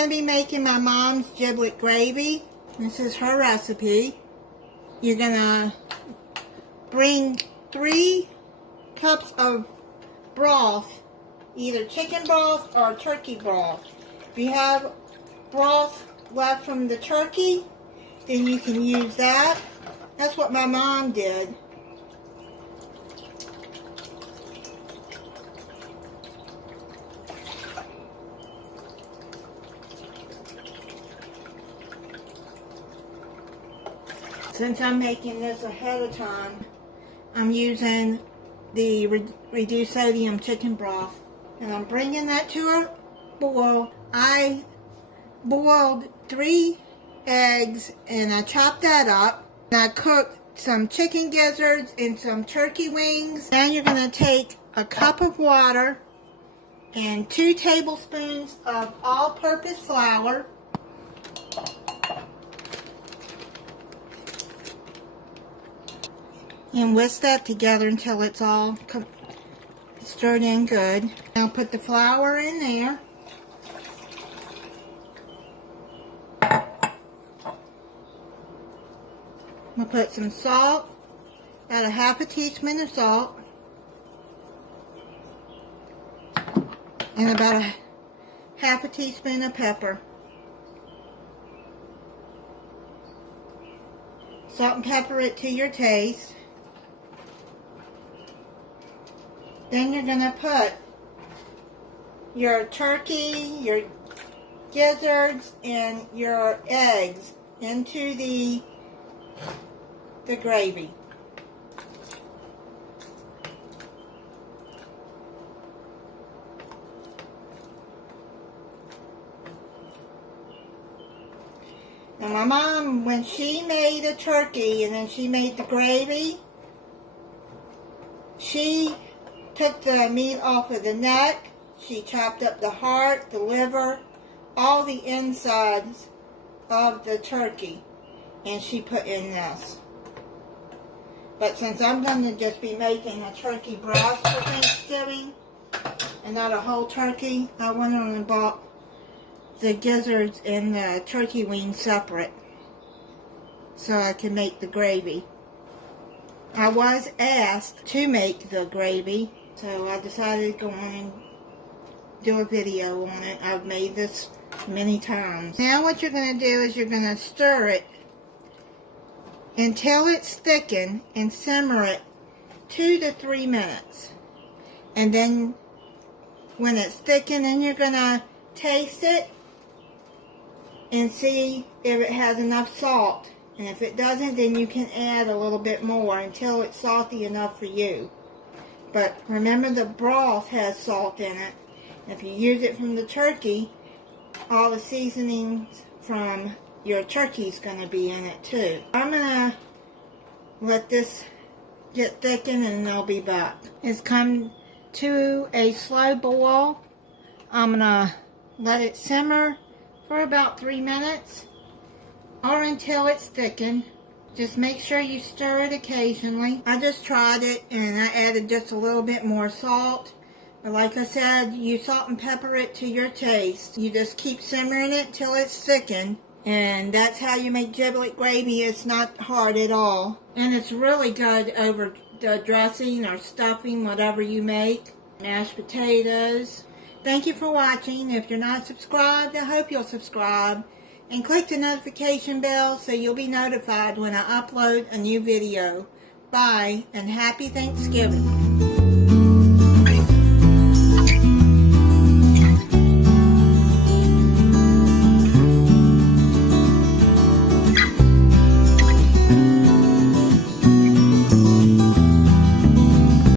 going to be making my mom's giblet gravy. This is her recipe. You're going to bring 3 cups of broth, either chicken broth or turkey broth. If you have broth left from the turkey, then you can use that. That's what my mom did. Since I'm making this ahead of time, I'm using the reduced sodium chicken broth. And I'm bringing that to a boil. I boiled 3 eggs and I chopped that up. And I cooked some chicken gizzards and some turkey wings. Now you're going to take a cup of water and 2 tablespoons of all-purpose flour. And whisk that together until it's all stirred in good. Now put the flour in there. We'll put some salt, about a half a teaspoon of salt, and about a half a teaspoon of pepper. Salt and pepper it to your taste. Then you're going to put your turkey, your gizzards, and your eggs into the gravy. Now my mom, when she made a turkey and then she made the gravy, she took the meat off of the neck, she chopped up the heart, the liver, all the insides of the turkey, and she put in this. But since I'm going to just be making a turkey breast for Thanksgiving and not a whole turkey, I went on and bought the gizzards and the turkey wings separate so I can make the gravy. I was asked to make the gravy, so I decided to go on and do a video on it. I've made this many times. Now what you're going to do is you're going to stir it until it's thickened and simmer it 2 to 3 minutes. And then when it's thickened, then you're going to taste it and see if it has enough salt. And if it doesn't, then you can add a little bit more until it's salty enough for you. But remember, the broth has salt in it. If you use it from the turkey, all the seasonings from your turkey's going to be in it too. I'm going to let this get thickened and I'll be back. It's come to a slow boil. I'm going to let it simmer for about 3 minutes or until it's thickened. Just make sure you stir it occasionally. I just tried it and I added just a little bit more salt. But like I said, you salt and pepper it to your taste. You just keep simmering it till it's thickened. And that's how you make giblet gravy. It's not hard at all. And it's really good over the dressing or stuffing, whatever you make. Mashed potatoes. Thank you for watching. If you're not subscribed, I hope you'll subscribe. And click the notification bell so you'll be notified when I upload a new video. Bye, and happy Thanksgiving.